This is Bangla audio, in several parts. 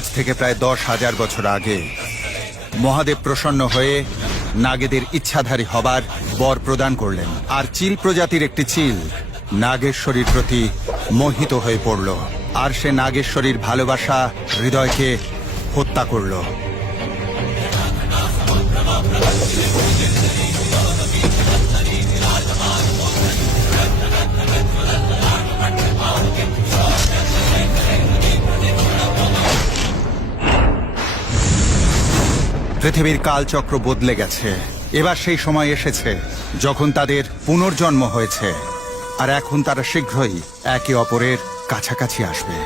আজ থেকে প্রায় 10,000 বছর আগে মহাদেব প্রসন্ন হয়ে নাগেদের ইচ্ছাধারী হবার বর প্রদান করলেন। আর চিল প্রজাতির একটি চিল নাগেশ্বরীর প্রতি মোহিত হয়ে পড়ল, আর সে নাগেশ্বরীর ভালোবাসা হৃদয়কে হত্যা করল। পৃথিবীর কালচক্র বদলে গেছে। এবার সেই সময় এসেছে যখন তাদের পুনর্জন্ম হয়েছে, আর এখন তারা শীঘ্রই একে অপরের কাছাকাছি আসবে।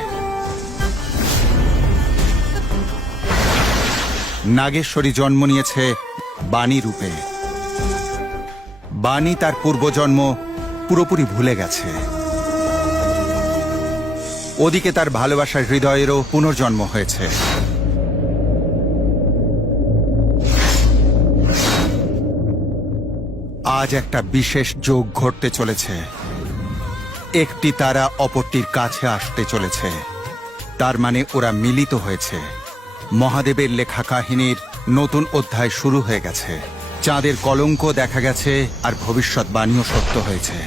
নাগেশ্বরী জন্ম নিয়েছে বাণী রূপে। বাণী তার পূর্বজন্ম পুরোপুরি ভুলে গেছে। ওদিকে তার ভালোবাসার হৃদয়েরও পুনর্জন্ম হয়েছে। আজ একটা বিশেষ যোগ ঘটতে চলেছে। একটি তারা অপরটির কাছে আসতে চলেছে। তার মানে ওরা মিলিত হয়েছে। মহাদেবের লেখা কাহিনীর নতুন অধ্যায় শুরু হয়ে গেছে। চাঁদের কলঙ্ক দেখা গেছে, আর ভবিষ্যৎবাণীও সত্য হয়েছে।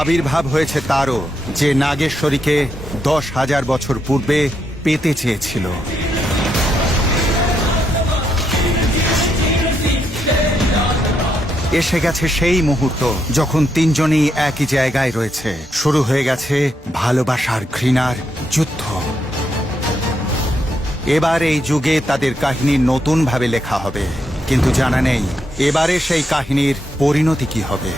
আবির্ভাব হয়েছে তারও, যে নাগেশ্বরীকে 10,000 বছর পূর্বে পেতে চেয়েছিল। এসে গেছে সেই মুহূর্ত যখন তিনজনই একই জায়গায় রয়েছে। শুরু হয়ে গেছে ভালোবাসার ঘৃণার যুদ্ধ। এবার এই যুগে তাদের কাহিনী নতুন ভাবে লেখা হবে, কিন্তু জানা নেই এবারে সেই কাহিনীর পরিণতি কি হবে।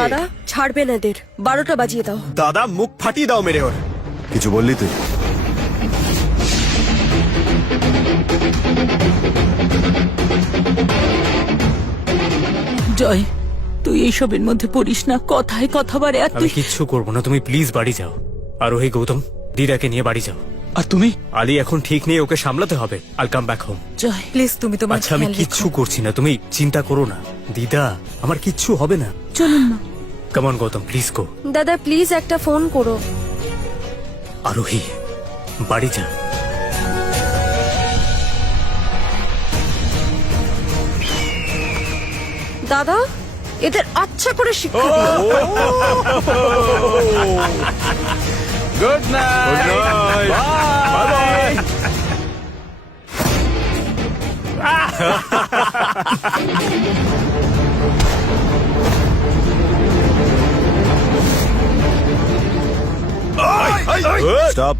দাদা ছাড়বে না এদের, 12টা বাজিয়ে দাও। দাদা মুখ ফাটিয়ে দাও মেরে ওর। কিছু বললি তুই? জয়, তুই এইসবের মধ্যে পড়িস না। কথায় কথা বাড়ে। আর আমি তুই কিচ্ছু করবো না, তুমি প্লিজ বাড়ি যাও। আর ওই গৌতম, দিদাকে নিয়ে বাড়ি যাও। আর তুমি? আলী এখন ঠিক নেই, ওকে সামলাতে হবে। I'll come back home. Joy please, তুমি তোমার আচ্ছা আমি কিচ্ছু করছি না, তুমি চিন্তা করো না। দিদা, আমার কিচ্ছু হবে না। চলুন না। Come on Gautam, please go. দাদা প্লিজ একটা ফোন করো। আরোহী, বাড়ি যা। দাদা এদের আচ্ছা করে শিক্ষা দিও। Good night. বাই। স্টপ।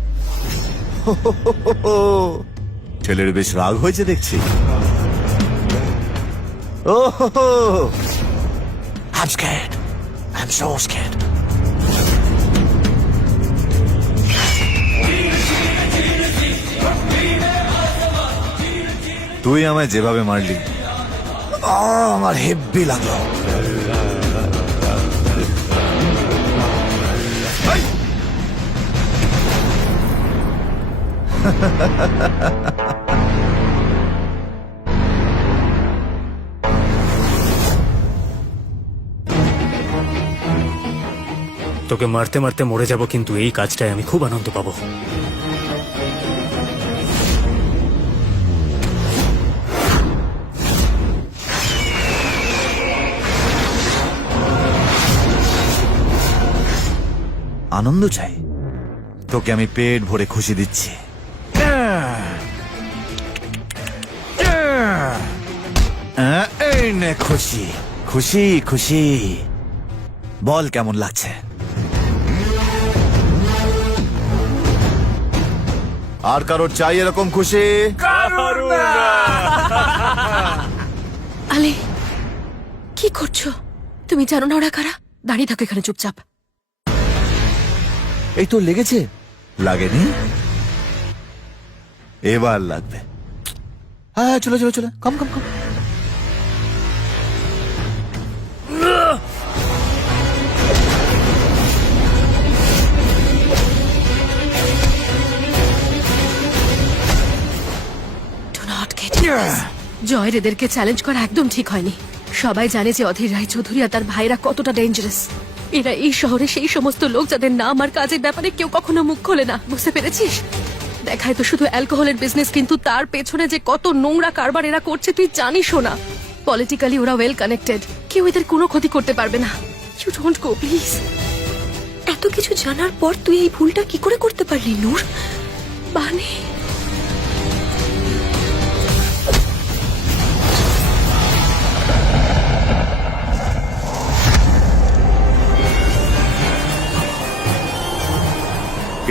ছেলের বেশ রাগ হয়েছে দেখছি। I'm scared. I'm so scared. তুই আমায় যেভাবে মারলি আমার হেব্বি লাগলো। তোকে মারতে মারতে মরে যাব, কিন্তু এই কাজটায় আমি খুব আনন্দ পাবো। আনন্দ চাই? তোকে আমি পেট ভরে খুশি দিচ্ছি। এই নে খুশি খুশি খুশি। বল কেমন লাগছে? আর কারোর চাই এরকম খুশি? আলী, কি করছো? তুমি জানো না ওরা কারা? দাঁড়িয়ে থাকো এখানে চুপচাপ। এই তো লেগেছে? লাগেনি? এবার লাগবে। হ্যাঁ চলো চলো চলো, কম কম কম। জয়ের এদেরকে চ্যালেঞ্জ করা একদম ঠিক হয়নি। সবাই জানে যে অধীর রায় চৌধুরী আর তার ভাইরা কতটা ডেঞ্জারাস। এরা এই শহরে সেই সমস্ত লোক যাদের নাম আর কাজের ব্যাপারে কেউ কখনো মুখ খোলে না, বুঝতে পেরেছিস? দেখায় তো শুধু অ্যালকোহলের বিজনেস, কিন্তু তার পেছনে যে কত নোংরা কারবার এরা করছে তুই জানিসও না। পলিটিক্যালি ওরা ওয়েল কানেক্টেড, কেউ এদের কোনো ক্ষতি করতে পারবে না। You don't go please. এত কিছু জানার পর তুই এই ভুলটা কি করে করতে পারলি নূর? বানি,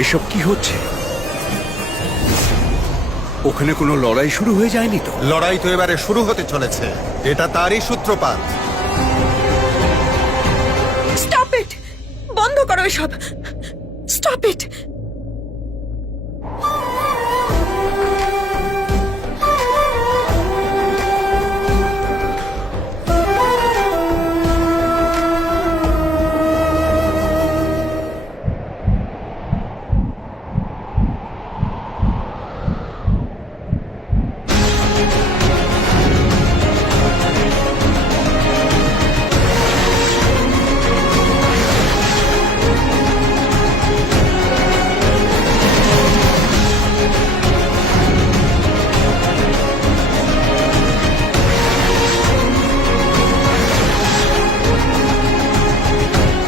এসব কি হচ্ছে? ওখানে কোনো লড়াই শুরু হয়ে যায়নি তো? লড়াই তো এবারে শুরু হতে চলেছে, এটা তারই সূত্রপাত। Stop it! বন্ধ করো এসব। Stop it!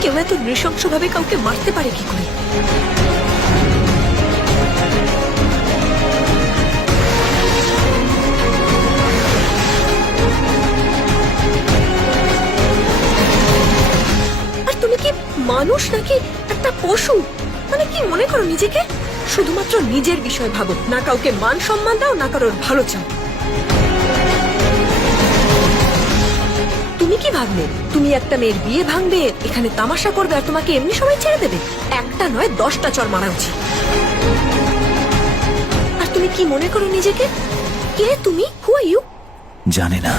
কেউ এত নৃশংসভাবে কাউকে মারতে পারে কি করে? আর তুমি কি মানুষ নাকি একটা পশু? মানে কি মনে করো নিজেকে? শুধুমাত্র নিজের বিষয় ভাবো, না কাউকে মান সম্মান দাও, না কারোর ভালো চাও। তুমি কি ভাবলে তুমি একটা মেয়ের বিয়ে ভাঙবে, এখানে তামাশা করবে, আর তোমাকে এমনি সবাই ছেড়ে দেবে? একটা নয় 10টা চড় মারা উচিত। আর তুমি কি মনে করো নিজেকে? কে তুমি? হু আর ইউ? জানি না।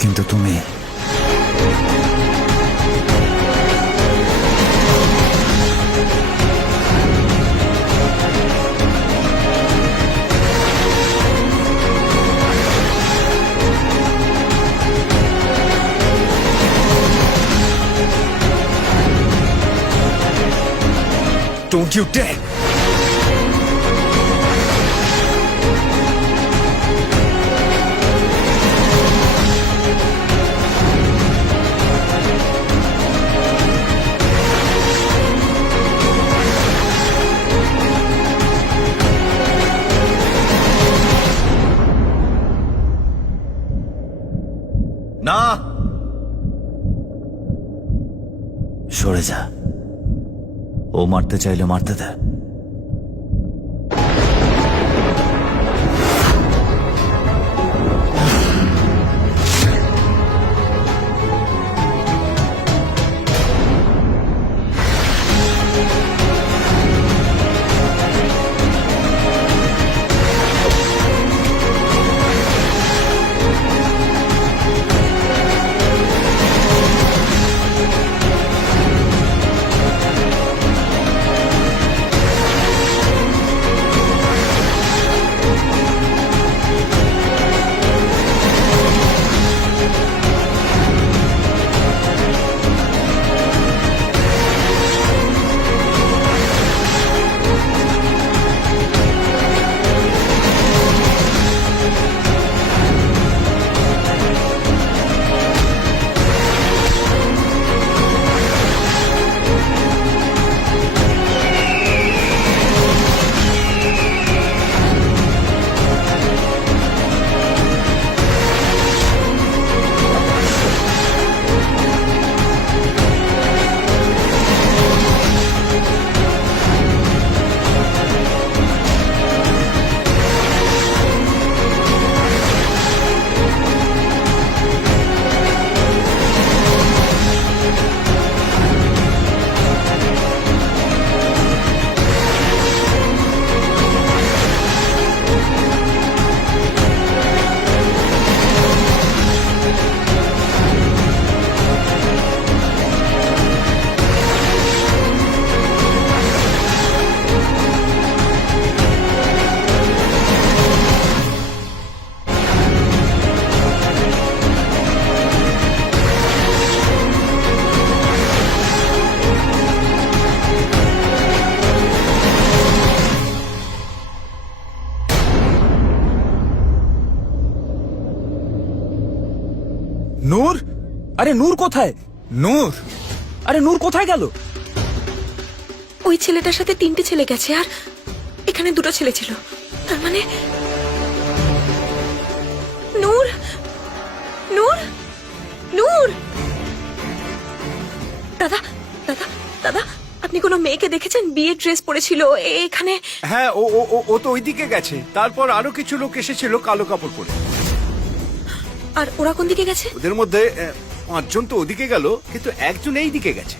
কিন্তু তুমি Don't you dare! না, সরে যা। ও মারতে চাইলে মারতে দে। নূর, আরে নূর কোথায়? নূর, আরে নূর কোথায় গেল? ওই ছেলেটার সাথে 3টে ছেলে গেছে আর এখানে 2টো ছেলে ছিল। তার মানে নূর, নূর, নূর। দাদা, দাদা, দাদা, আপনি কোনো মেয়েকে দেখেছেন বিয়ের ড্রেস পরেছিল এখানে? হ্যাঁ, ও ও ও- ও তো ওইদিকে গেছে। তারপর আরো কিছু লোক এসেছিল কালো কাপড় পরে। আর ওরা কোন দিকে গেছে? ওদের মধ্যে 5 জন তো ওদিকে গেল, কিন্তু একজন এই দিকে গেছে।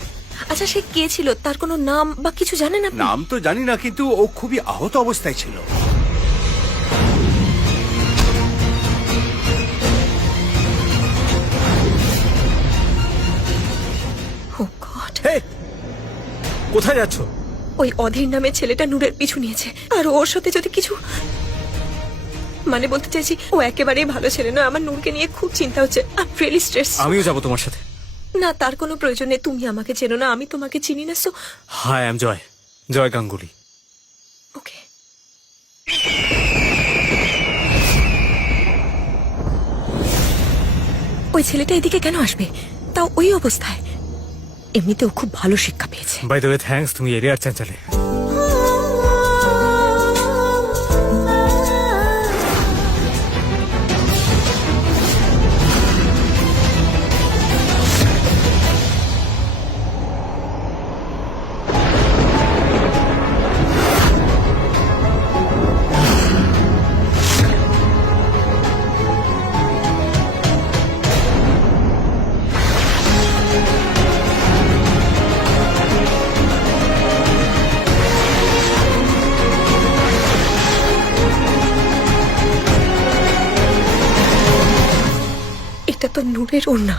আচ্ছা, সে কে ছিল? তার কোনো নাম বা কিছু জানেন আপনি? নাম তো জানি না, কিন্তু ও খুবই আহত অবস্থায় ছিল। ও গড, হে, কোথায় যাচ্ছ? ওই অধীর নামের ছেলেটা নূরের পিছু নিয়েছে। আর ওর সাথে যদি কিছু, মানে বলতে চাইছি ও একেবারেই ভালো ছেলে নয়। আমার নূরকে নিয়ে খুব চিন্তা হচ্ছে। I really stress. আমিও যাবো তোমার সাথে। না, তার কোনো প্রয়োজন নেই। তুমি আমাকে চেনো না, আমি তোমাকে চিনি না। সো হাই, আই এম জয়, জয় গাঙ্গুলি। ওকে। ওই ছেলেটা এদিকে কেন আসবে, তাও ওই অবস্থায়? এমনিতেও খুব ভালো শিক্ষা পেয়েছে। বাই দ্য ওয়ে, থ্যাঙ্কস, তুমি এরিয়ার চাঞ্চালে। এটা তো নূরের ওড়না।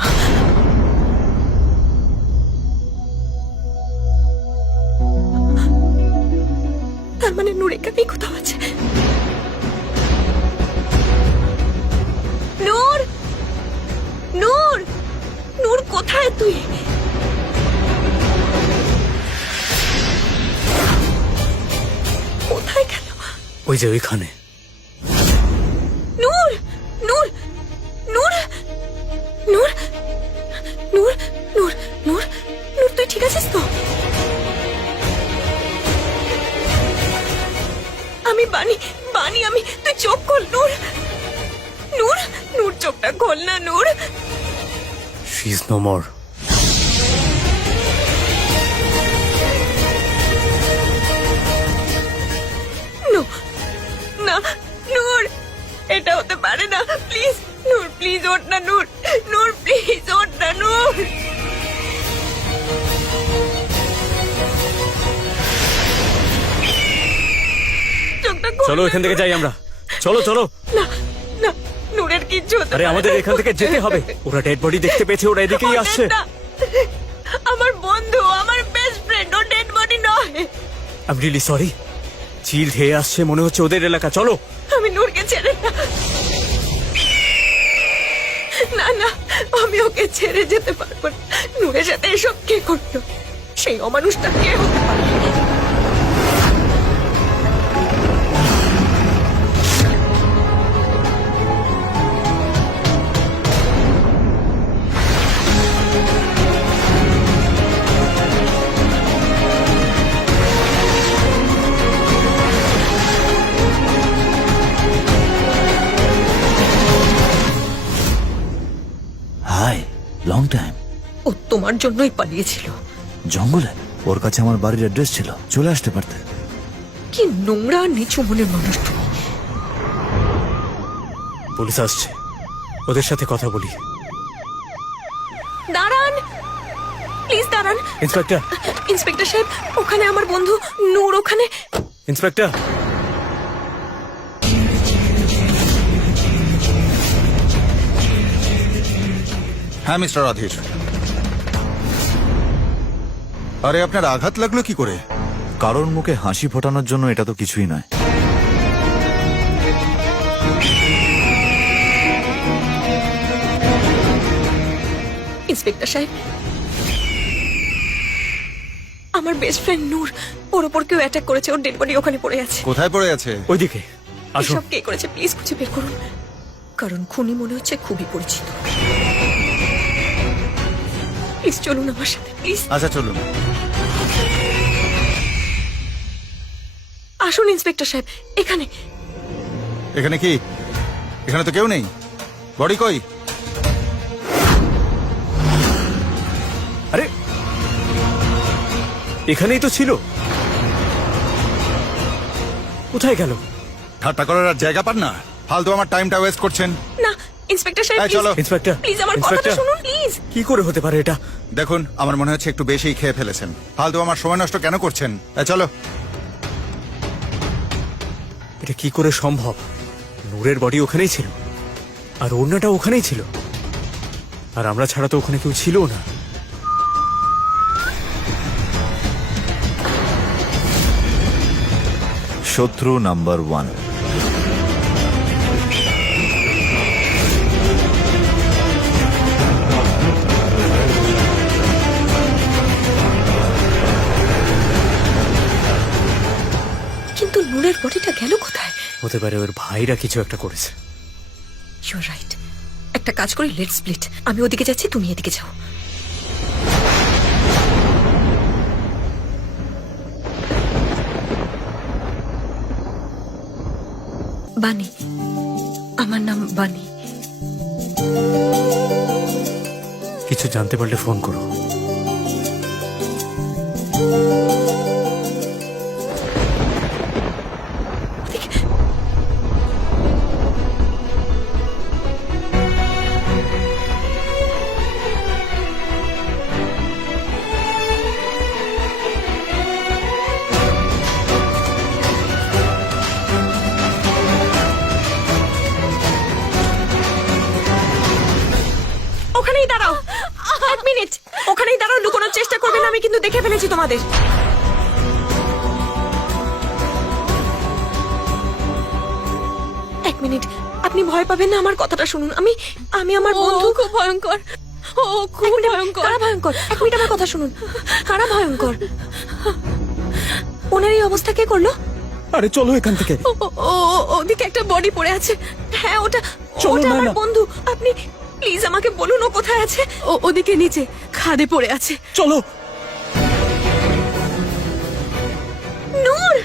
তার মানে নূর এখানেই কোথাও আছে। নূর, নূর, নূর কোথায় তুই? কোথায় গেল? ওই যে ওইখানে। নূর, নূর, নূর, নূর, নূর, নূর, নূর, নূর, তুই ঠিক আছিস তো? আমি বানি, বানি, আমি, তুই চোখ খোল নূর, নূর, নূর, চোখটা খোল না Noor. She is no more. No, না, নূর, এটা হতে পারে না। প্লিজ নূর, প্লিজ ওঠ না নূর, নূর, প্লিজ ওঠ না নূর। চোখটা খোল চলো না, এখান থেকে নূর। যাই আমরা। চলো চলো। না, না, নূরের কিচ্ছু হতে আরে পারে আমাদের না। এখান থেকে যেতে হবে। ওরা ডেড বডি দেখতে পেয়েছে, ওরা এদিকেই আসছে। না, আমার বন্ধু, আমার বেস্ট ফ্রেন্ড, ও ডেড বডি নয়। I am really sorry. চিল ধেয়ে আসছে, মনে হচ্ছে ওদের এলাকা। চলো। আমি নূরকে ছেড়ে না, না, না, আমি ওকে ছেড়ে যেতে পারবো না। নূরের সাথে এসব কে করতো? সেই অমানুষটা কে হতে পারে? High, long time. ও তোমার জন্যই পালিয়েছিল। জঙ্গলে ওর কাছে আমার বাড়ির অ্যাড্রেস ছিল, চলে আসতে পারতে। কি নোংরা নিচু মনের মানুষ তুমি। পুলিশ আসছে, ওদের সাথে কথা বলি। দাঁড়ান, প্লিজ দাঁড়ান। ইন্সপেক্টর, ইন্সপেক্টর সাহেব, ওখানে আমার বন্ধু নূর, ওখানে। ইন্সপেক্টর। হ্যাঁ মিস্টার অধীর। আরে আপনার আঘাত লাগলো কি করে? কারোর মুখে হাসি ফোটানোর জন্য এটা তো কিছুই নয়। ইন্সপেক্টর সাহেব, আমার বেস্ট ফ্রেন্ড নূর, ওর ওপর কেউ অ্যাটাক করেছে। ওর ডেড বডি ওখানে পড়ে আছে। কোথায় পড়ে আছে? ওইদিকে আসুন। এসব কে করেছে প্লিজ খুঁজে বের করুন, কারণ খুনি মনে হচ্ছে খুবই পরিচিত। প্লিজ চলুন আমার সাথে প্লিজ আচ্ছা চলুন। আসুন ইন্সপেক্টর সাহেব এখানে। এখানে কি? এখানে তো কেউ নেই। বডি কই? আরে এখানেই তো ছিল, কোথায় গেল? ঠাট্টা করার আর জায়গা পান না, ফালতু আমার টাইমটা ওয়েস্ট করছেন। না ইন্সপেক্টর সাহেব এই, চলো। ইন্সপেক্টর, প্লিজ আমার কথাটা ইন্সপেক্টর। শুনুন প্লিজ। কি করে হতে পারে এটা? দেখুন, আমার মনে হচ্ছে একটু বেশিই খেয়ে ফেলেছেন। ফালতু আমার সময় নষ্ট কেন করছেন? চলো। এটা কি করে সম্ভব? নূরের বডি ওখানেই ছিল, আর ওড়নাটা ওখানেই ছিল, আর আমরা ছাড়া তো ওখানে কেউ ছিল না। শত্রু নাম্বার 1। কিন্তু নূরের বডিটা গেল কোথায়? হতে পারে ওর ভাইরা কিছু একটা করেছে। You are right. একটা কাজ করি, লেট স্প্লিট। আমি ওদিকে যাচ্ছি, তুমি এদিকে যাও। বানি, আমার নাম বানি। কিছু জানতে পারলে ফোন করো। ওখানেই দাঁড়াও, এক মিনিট। ওখানেই দাঁড়াও, লুকোনোর চেষ্টা করবে না, আমি কিন্তু দেখে ফেলেছি তোমাদের। এক মিনিট, আপনি ভয় পাবেন না, আমার কথাটা শুনুন। আমি আমার বন্ধু। খুব ভয়ঙ্কর, ও খুব ভয়ঙ্কর। কারা ভয়ঙ্কর? এক মিনিট আমার কথা শুনুন। কারা ভয়ঙ্কর? ওনার এই অবস্থা কে করলো? আরে চলো এখান থেকে। ওদিকে একটা বডি পড়ে আছে। হ্যাঁ, ওটা চলো, ওটা না, আমার না। বন্ধু। আপনি প্লিজ আমাকে বলুন ও কোথায় আছে। ওদিকে নিচে খাদে পড়ে আছে। চলো। নূর!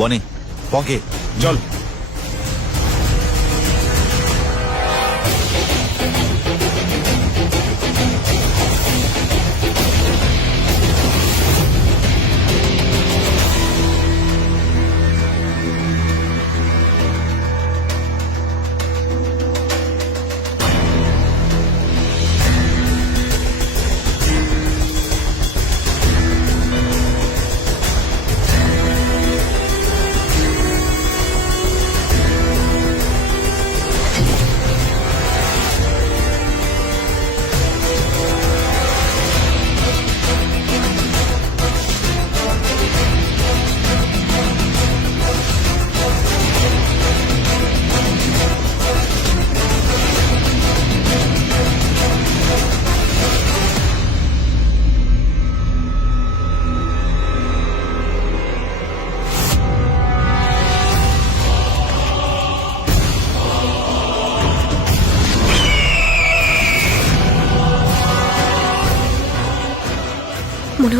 বনি, পকে চল।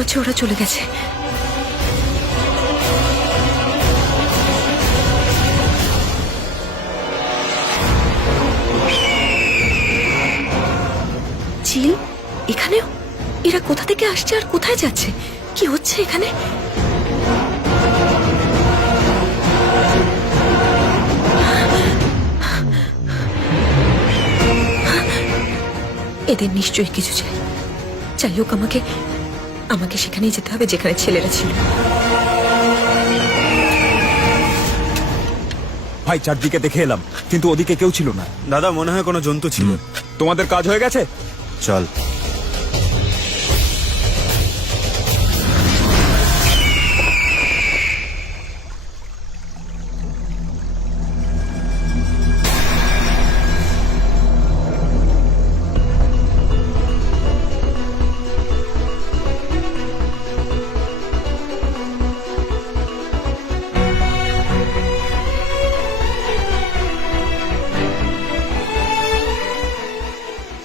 হচ্ছে ওরা চলে গেছে। চিল এখানেও? এরা কোথা থেকে আসছে আর কোথায় যাচ্ছে? কি হচ্ছে এখানে? এদের নিশ্চয়ই কিছু চাই। যাই হোক, আমাকে সেখানেই যেতে হবে যেখানে ছেলেরা ছিল। ভাই চারদিকে দেখে এলাম, কিন্তু ওদিকে কেউ ছিল না। দাদা, মনে হয় কোনো জন্তু ছিল। তোমাদের কাজ হয়ে গেছে? চল।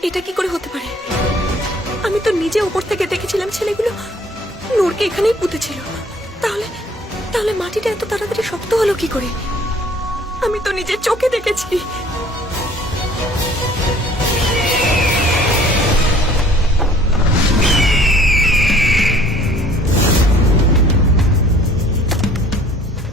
এটা কি করে হতে পারে? আমি তো নিজে উপর থেকে দেখেছিলাম ছেলেগুলো নূরকে এখানেই পুঁতেছিল। তাহলে তাহলে মাটিটা এত তাড়াতাড়ি শক্ত হলো কি করে? আমি তো নিজের চোখে দেখেছি।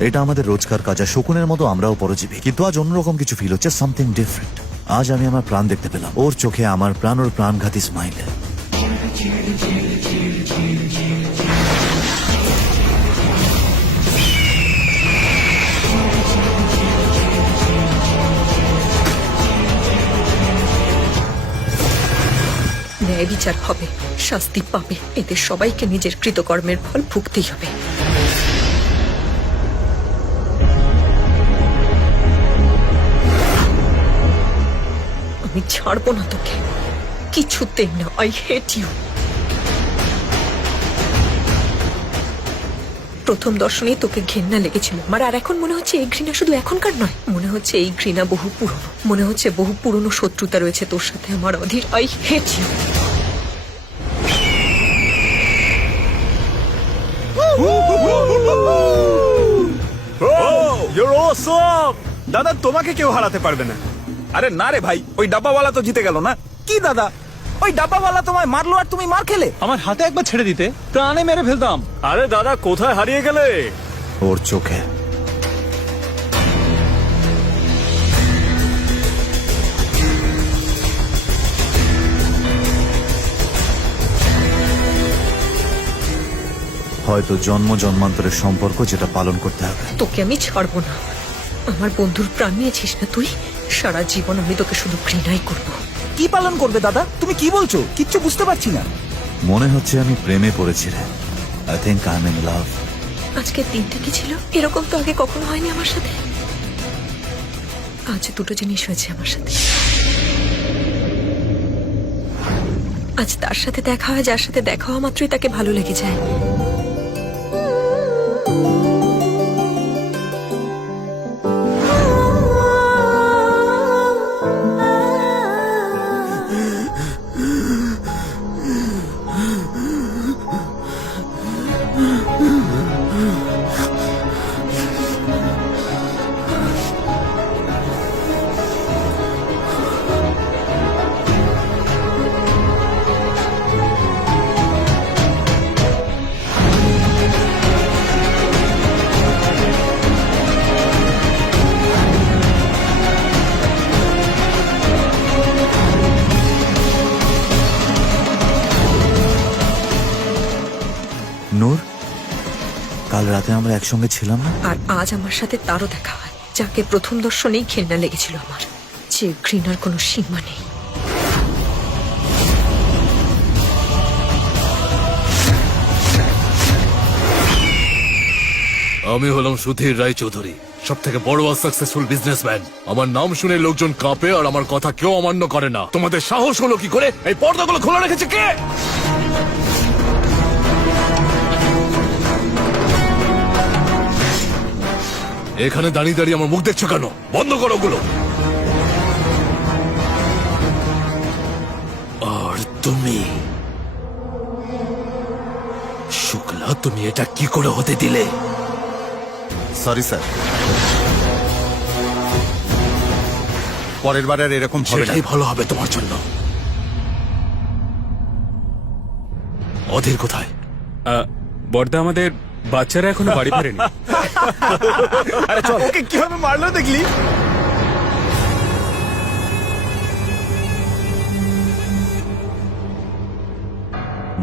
এটা আমাদের রোজকার কাজ, আর শকুনের মতো আমরাও পরজীবী, কিন্তু আজ অন্যরকম কিছু ফিল হচ্ছে, সামথিং ডিফারেন্ট। আজ আমি আমার প্রাণ দেখতে পেলাম, ওর চোখে আমার প্রাণ, ওর প্রাণঘাতী স্মাইলে। ন্যায় বিচার হবে, শাস্তি পাবে। এদের সবাইকে নিজের কৃতকর্মের ফল ভুগতেই হবে। আমি ছাড়বো না তোকে, কিছুতেই না। I hate you. প্রথম দর্শনেই তোকে ঘৃণা লেগেছিল আমার, আর এখন মনে হচ্ছে এই ঘৃণা শুধু এখনকার নয়, মনে হচ্ছে এই ঘৃণা বহু পুরনো। মনে হচ্ছে বহু পুরনো শত্রুতা রয়েছে তোর সাথে আমার, অধীর। I hate you. দাদা, তোমাকে কেউ হারাতে পারবে না। আরে না রে ভাই, ওই ডাব্বাওয়ালা তো জিতে গেল না। কি দাদা, ওই ডাব্বাওয়ালা তোমায় মারলো আর তুমি মার খেলে? আমার হাতে একবার ছেড়ে দিতে প্রাণে মেরে ফেলতাম। আরে দাদা, কোথায় হারিয়ে গেলে? ওর চোখে। হয়তো জন্ম জন্মান্তরের সম্পর্ক, যেটা পালন করতে হবে। তোকে আমি ছাড়বো না। আমার বন্ধুর প্রাণ নিয়েছিস না তুই? সারা জীবন আমি তোকে শুধু ঘৃণাই করবো। কি পালন করবে দাদা? তুমি কি বলছো? কিচ্ছু বুঝতে পারছি না। মনে হচ্ছে আমি প্রেমে পড়েছি রে। I think I am in love. আজকে দিনটা কি ছিল? এরকম তো আগে কখনো হয়নি আমার সাথে। আজ দুটো জিনিস হয়েছে আমার সাথে। আজ তার সাথে দেখা হয় যার সাথে দেখা হওয়া মাত্রই তাকে ভালো লেগে যায়। নূর, কাল রাতে আমরা একসঙ্গে ছিলাম না? আর আজ আমার সাথে তারও দেখা হয়, যাকে প্রথম দর্শনেই ঘৃণা লেগেছিল আমার, যে ঘৃণার কোনো সীমা নেই। আমি হলাম সুধীর রায়চৌধুরী, সব থেকে বড় আর সাকসেসফুল বিজনেসম্যান। আমার নাম শুনে লোকজন কাঁপে আর আমার কথা কেউ অমান্য করে না। তোমাদের সাহস হলো কি করে? এই পর্দাগুলো খোলা রেখেছে কে? এখানে দাঁড়িয়ে দাঁড়িয়ে আমার মুখ দেখছো কেন? বন্ধ করো ওগুলো। আর তুমি তুমি এটা কি করে হতে দিলে? সরি স্যার, পরের বার আর এরকম হবে না। সেটাই ভালো হবে তোমার জন্য। অধীর কোথায়? বর্দা, আমাদের বাচ্চারা এখনো বাড়ি ফেরেনি। আরে চল, ওকে কিভাবে মারলো দেখলি?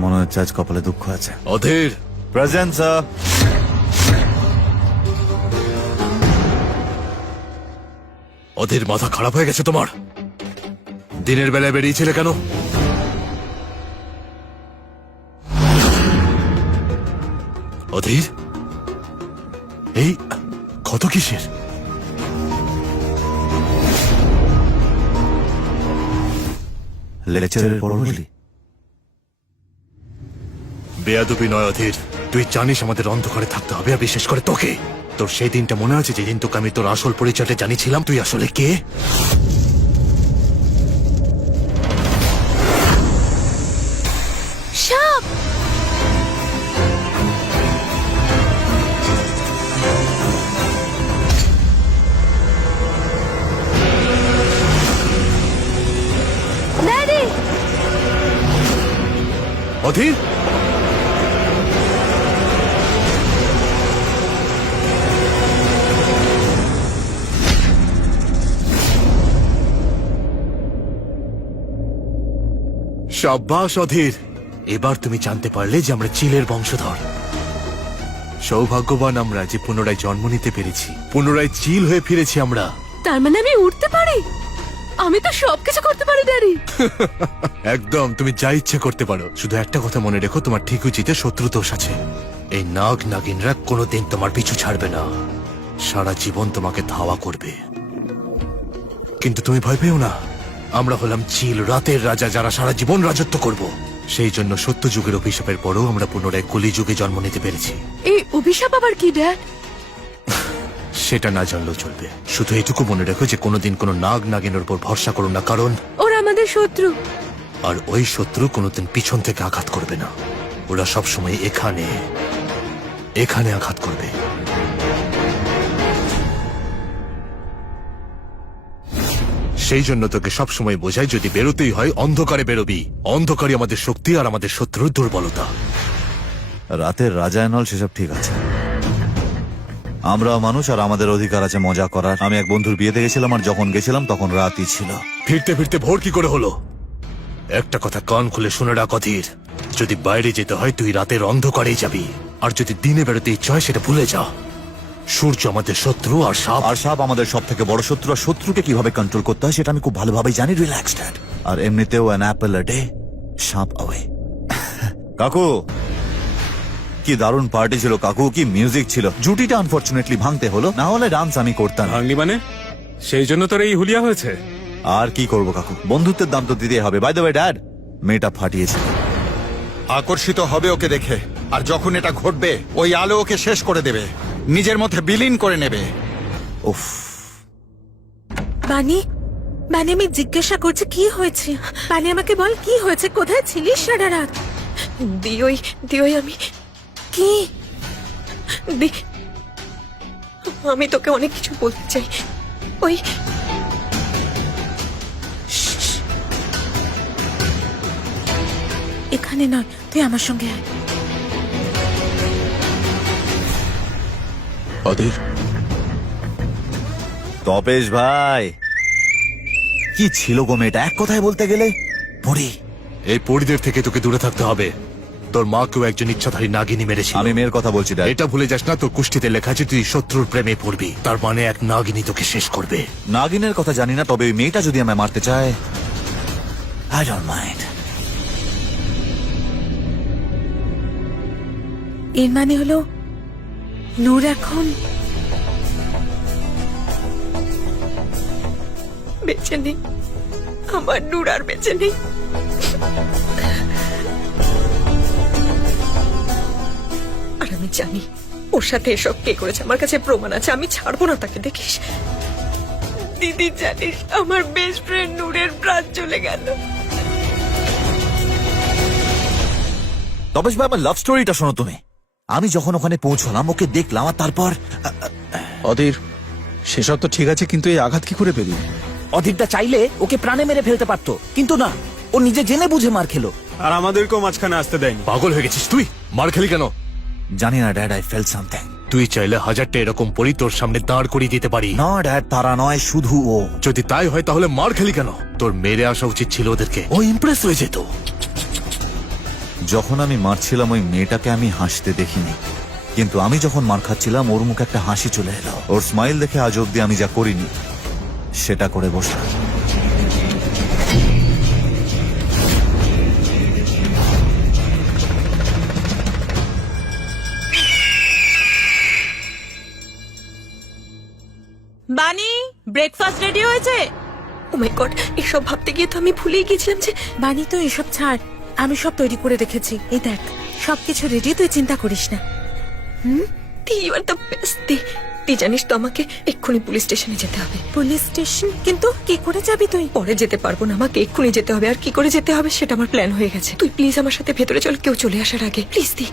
মনে হচ্ছে আজ কপালে দুঃখ আছে। অধীর, প্রেজেন্ট স্যার। অধীর মাথা খারাপ হয়ে গেছে তোমার? দিনের বেলায় বেরিয়েছিলে কেন? অধীর, এই ক্ষত কিসের? লেকচারের পর বলি বেয়াদবি নয় অধীর, তুই জানিস আমাদের অন্ধকারে থাকতে হবে, আর বিশেষ করে তোকে। তোর সেই দিনটা মনে আছে যেদিন তোকে আমি তোর আসল পরিচয়টা জানিয়েছিলাম? তুই আসলে কে? সাপ! ড্যাডি! অধীর, সাব্বাস অধীর, এবার তুমি জানতে পারলে যে আমরা চিলের বংশধর। সৌভাগ্যবান আমরা যে পুনরায় জন্ম নিতে পেরেছি, পুনরায় চিল হয়ে ফিরেছি আমরা। তার মানে আমি উঠতে পারি? আমি তো সবকিছু করতে পারি ড্যাডি। একদম, তুমি যা ইচ্ছে করতে পারো। শুধু একটা কথা মনে রেখো, তোমার ঠিক উচিতে শত্রু দোষ আছে। এই নাগ নাগিনরা কোনোদিন তোমার পিছু ছাড়বে না, সারা জীবন তোমাকে ধাওয়া করবে। কিন্তু তুমি ভয় পেও না, আমরা হলাম চিল, রাতের রাজা, যারা সারা জীবন রাজত্ব করব। সেই জন্য সত্য যুগের অভিশাপের পরেও আমরা পুনরায় কলি যুগে জন্ম নিতে পেরেছি। এই অভিশাপ আবার কি ড্যাড? সেটা না জানলেও চলবে, শুধু এটুকু মনে রেখো যে কোনোদিন কোনো নাগ নাগিনের উপর ভরসা করো না, কারণ ওরা আমাদের শত্রু। আর ওই শত্রু কোনোদিন পিছন থেকে আঘাত করবে না, ওরা সবসময় এখানে এখানে আঘাত করবে। সেই জন্য তোকে সবসময় বোঝাই, যদি বেরোতেই হয় অন্ধকারে বেরোবি। অন্ধকারই আমাদের শক্তি আর আমাদের শত্রুর দুর্বলতা। রাতের রাজা নল সেসব ঠিক আছে, আমরাও মানুষ আর আমাদের অধিকার আছে মজা করার। আমি এক বন্ধুর বিয়েতে গেছিলাম, আর যখন গেছিলাম তখন রাতই ছিল। ফিরতে ফিরতে ভোর কি করে হলো? একটা কথা কান খুলে শুনে রাখ অধীর, যদি বাইরে যেতে হয় তুই রাতের অন্ধকারেই যাবি, আর যদি দিনে বেরোতে ইচ্ছা হয় সেটা ভুলে যা। সূর্য আমাদের শত্রু, আর সাপ আমাদের সব থেকে বড় শত্রু। আর শত্রুকে কিভাবে কন্ট্রোল করতে হয় সেটা আমি খুব ভালোভাবেই জানি। Relax dad. আর এমনিতেও an apple a day, sap away. কাকু, কি দারুণ পার্টি ছিল কাকু, কি মিউজিক ছিল। জুটিটা আনফরচুনেটলি ভাঙতে হলো, না হলে ডান্স আমি করতাম। ভাঙলি মানে? সেই জন্য তোর এই হুলিয়া হয়েছে? আর কি করবো কাকু, বন্ধুত্বের দাম তো দিতেই হবে। বাই দ্য ওয়ে ড্যাড, মেয়েটা ফাটিয়েছে। আকর্ষিত হবে ওকে দেখে, আর যখন এটা ঘটবে ওই আলো ওকে শেষ করে দেবে, নিজের মধ্যে বিলীন করে নেবে। উফ, বানি, বানি, আমি জিজ্ঞাসা করছি কি হয়েছে। বানি, আমাকে বল কি হয়েছে, কোথায় ছিলিস সারা রাত? দিওই, দিওই, আমি কি আমি তোকে অনেক কিছু বলতে চাই। ওই এখানে নয়, তুই আমার সঙ্গে আয়। অধীর, তপেশ ভাই, কি ছিল গো মেয়েটা, এক কথায় বলতে গেলে পড়ি। এই পরিদের থেকে তোকে দূরে থাকতে হবে। তোর মাকেও একজন ইচ্ছাধারী নাগিনী মেরেছিল। আমি মেয়ের কথা বলছি ড্যাড। এটা ভুলে যাস না, তোর কুষ্টিতে লেখা আছে তুই শত্রুর প্রেমে পড়বি, তার মানে এক নাগিনী তোকে শেষ করবে। নাগিনের কথা জানি না, তবে ওই মেয়েটা যদি আমায় মারতে চায়, আই ডোন্ট মাইন্ড। এর মানে হলো নূর এখন বেঁচে নেই। আমার নূর আর বেঁচে নেই। আর আমি জানি ওর সাথে এসব কে করেছে, আমার কাছে প্রমাণ আছে, আমি ছাড়বো না তাকে। দেখিস দিদি, জানিস আমার বেস্ট ফ্রেন্ড নূরের প্রাণ চলে গেল। তপেশ ভাই, আমার লাভ স্টোরিটা শোনো তুমি। আমি যখন ওখানে পৌঁছলাম ওকে দেখলাম আর তারপর অধীর, সেসব তো ঠিক আছে, কিন্তু এই আঘাত কি করে পেলি? অধীরটা চাইলে ওকে প্রাণে মেরে ফেলতে পারতো, কিন্তু না, ও নিজে জেনে বুঝে মার খেলো। আর আমাদেরকেও মাঝখানে আসতে দেয়নি। পাগল হয়ে গেছিস তুই? মার খেলি কেন? জানি না ড্যাড, আই ফেল সামথিং। তুই চাইলে হাজারটা এরকম পরি তোর সামনে দাঁড় করিয়ে দিতে পারি। না ড্যাড, তারা নয়, শুধু ও। যদি তাই হয় তাহলে মার খেলি কেন? তোর মেরে আসা উচিত ছিল ওদেরকে, ও ইমপ্রেস হয়ে যেত। যখন আমি মারছিলাম ওই মেয়েটাকে আমি হাসতে দেখিনি, কিন্তু আমি যখন মার খাচ্ছিলাম ওর মুখে একটা হাসি চলে এলো। ওর স্মাইল দেখে আজ অব্দি আমি যা করিনি সেটা করে বসলাম। বানি, ব্রেকফাস্ট রেডি হয়েছে? ও মাই গড, এসব ভাবতে গিয়ে তো আমি ভুলেই গিয়েছিলাম যে বানি, তো এসব ছাড়, আমি সব তৈরি করে রেখেছি। এই দেখ, সবকিছু রেডি, তুই চিন্তা করিস না। You are the best. তুই জানিস তো আমাকে এক্ষুনি পুলিশ স্টেশনে যেতে হবে। Police station? কিন্তু কি করে যাবি তুই? পরে যেতে পারবো না, আমাকে এক্ষুনি যেতে হবে। আর কি করে যেতে হবে সেটা আমার প্ল্যান হয়ে গেছে। তুই প্লিজ আমার সাথে ভেতরে চল, কেউ চলে আসার আগে প্লিজ। দি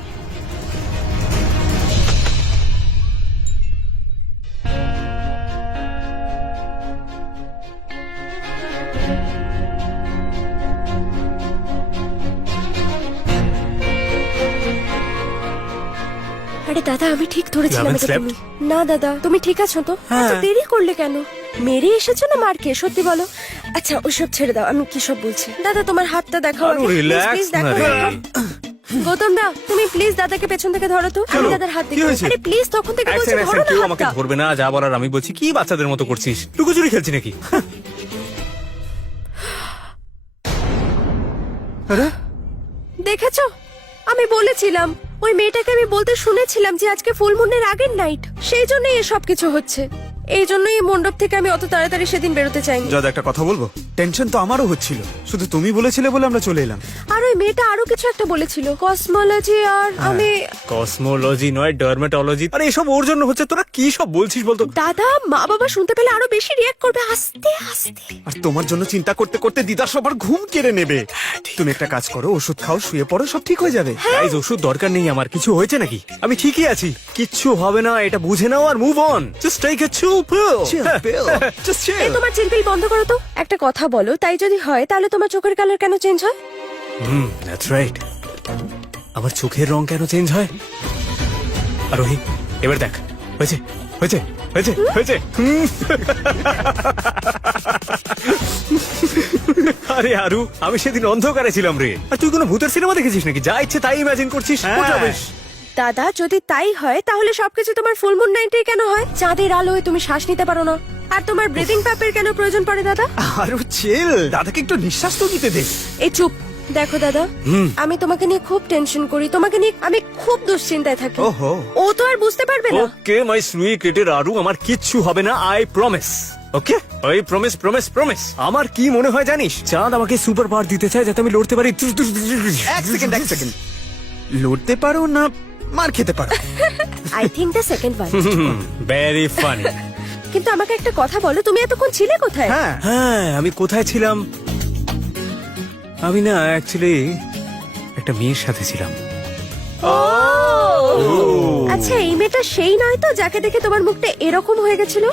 আরে দাদা, আমি ঠিক ধরেছিলাম haven't এটা slept? তুমি। না দাদা, তুমি ঠিক আছো তো? এত দেরি করলে কেন? মেরে এসেছো না মার খেয়ে? সত্যি বলো। আচ্ছা ওসব ছেড়ে দাও, আমি কি সব বলছি। দাদা তোমার হাতটা দেখাও। আরে relax প্লিজ না দেখো। রে। গৌতম দা, তুমি প্লিজ দাদাকে পেছন থেকে ধরো তো। আমি দাদার হাত দেখি। আরে প্লিজ, তখন থেকে বলছি ধরো না কেউ আমাকে হাতটা। ধরবে না, যা বলার আমি বলছি। কি বাচ্চাদের মতো করছিস? লুকোচুরি খেলছি নাকি? দেখেছো, আমি বলেছিলাম, ওই মেয়েটাকে আমি বলতে শুনেছিলাম যে আজকে ফুল মুনের আগের নাইট, সেই জন্যই এসব কিছু হচ্ছে। এই জন্যই এই মণ্ডপ থেকে আমি অত তাড়াতাড়ি সেদিন বেরোতে চাইনি। দাদা একটা কথা বলবো? টেনশন তো আমারও হচ্ছিল, শুধু তুমি বলেছিলে বলে আমরা চলে এলাম। আর ওই মেয়েটা আরো কিছু একটা বলেছিল, কসমোলজি। আর আমি কসমোলজি নয়, ডার্মাটোলজি। আরে এসব ওর জন্য হচ্ছে, তোরা কি সব বলছিস বলতো? দাদা, মা বাবা শুনতে পেলে আরো বেশি রিয়াক্ট করবে। আস্তে আস্তে। আর তোমার জন্য চিন্তা করতে করতে দিদার সবার ঘুম কেড়ে নেবে। তুমি একটা কাজ করো, ওষুধ খাও, শুয়ে পড়ো, সব ঠিক হয়ে যাবে। গাইস, ওষুধ দরকার নেই আমার। কিছু হয়েছে নাকি? আমি ঠিকই আছি, কিচ্ছু হবে না। এটা বুঝে নাও আর move on. Just take a chill pill. Just chill. এই তোমার চিলপিল বন্ধ করো তো। একটা কথা বলো, তাই যদি হয় তাহলে তোমার চোখের কালার কেন চেঞ্জ হয়? That's right. আমার চোখের রং কেন চেঞ্জ হয়? আরোহী, এবার দেখ। হয়েছে হয়েছে হয়েছে হয়েছে। আরে আরু, আমি সেদিন অন্ধকারে ছিলাম রে। আর তুই কোনো ভূতের সিনেমা দেখেছিস নাকি? যা ইচ্ছে তাই ইমাজিন করছিস। ওটা বেশ। দাদা, যদি তাই হয় তাহলে সবকিছু তোমার ফুল মুন নাইটে কেন হয়? চাঁদের আলোয় তুমি শ্বাস নিতে পারো না। আর তোমার ব্রিদিং প্যাপের কেন প্রয়োজন পড়ে দাদা? আরো চিল, দাদাকে একটু নিঃশ্বাস তো নিতে দে। এই চুপ। দেখো দাদা, আমি তোমাকে নিয়ে খুব টেনশন করি, তোমাকে নিয়ে আমি খুব দুশ্চিন্তায় থাকি। ওহো। ও তো আর বুঝতে পারবে না। ওকে মাই সুইট লিটল আরু, আমার কিচ্ছু হবে না, আই প্রমিস। ওকে, ওই প্রমিস প্রমিস প্রমিস। আমার কি মনে হয় জানিস, চাঁদ আমাকে সুপার পাওয়ার দিতে চায় যাতে আমি লড়তে পারি। এক সেকেন্ড। লড়তে পারো না মার খেতে পারো? I think the second one. Very funny. কিন্তু আমাকে একটা কথা বলো, তুমি এতক্ষণ ছিলে কোথায়? হ্যাঁ, আমি কোথায় ছিলাম? আমি না অ্যাকচুয়ালি একটা মেয়ের সাথে ছিলাম। আচ্ছা, এই মেয়েটা সেই নয় তো যাকে দেখে তোমার মুখটা এরকম হয়ে গেছিল?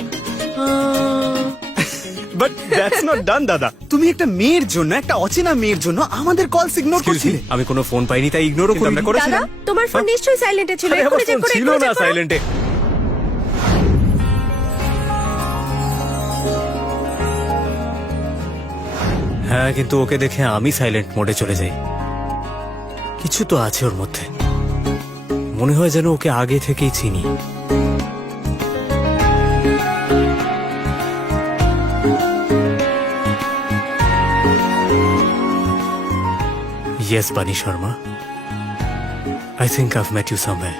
বাট দ্যাটস নট ডান দাদা। তুমি একটা মেয়ের জন্য, একটা অচেনা মেয়ের জন্য আমাদের কল ইগনোর করছিলে। আমি কোনো ফোন পাইনি, তাই ইগনোরও কিন্তু আমরা করি। দাদা, তোমার ফোন নিশ্চয়ই সাইলেন্টে ছিল। এক্ষুনি চেক করে ছিল এক্ষুনি না check করো। সাইলেন্টে। হ্যাঁ, কিন্তু ওকে দেখে আমি সাইলেন্ট মোডে চলে যাই। কিছু তো আছে ওর মধ্যে, মনে হয় যেন ওকে আগে থেকেই চিনি। Yes, Bunny Sharma. I think I've met you somewhere.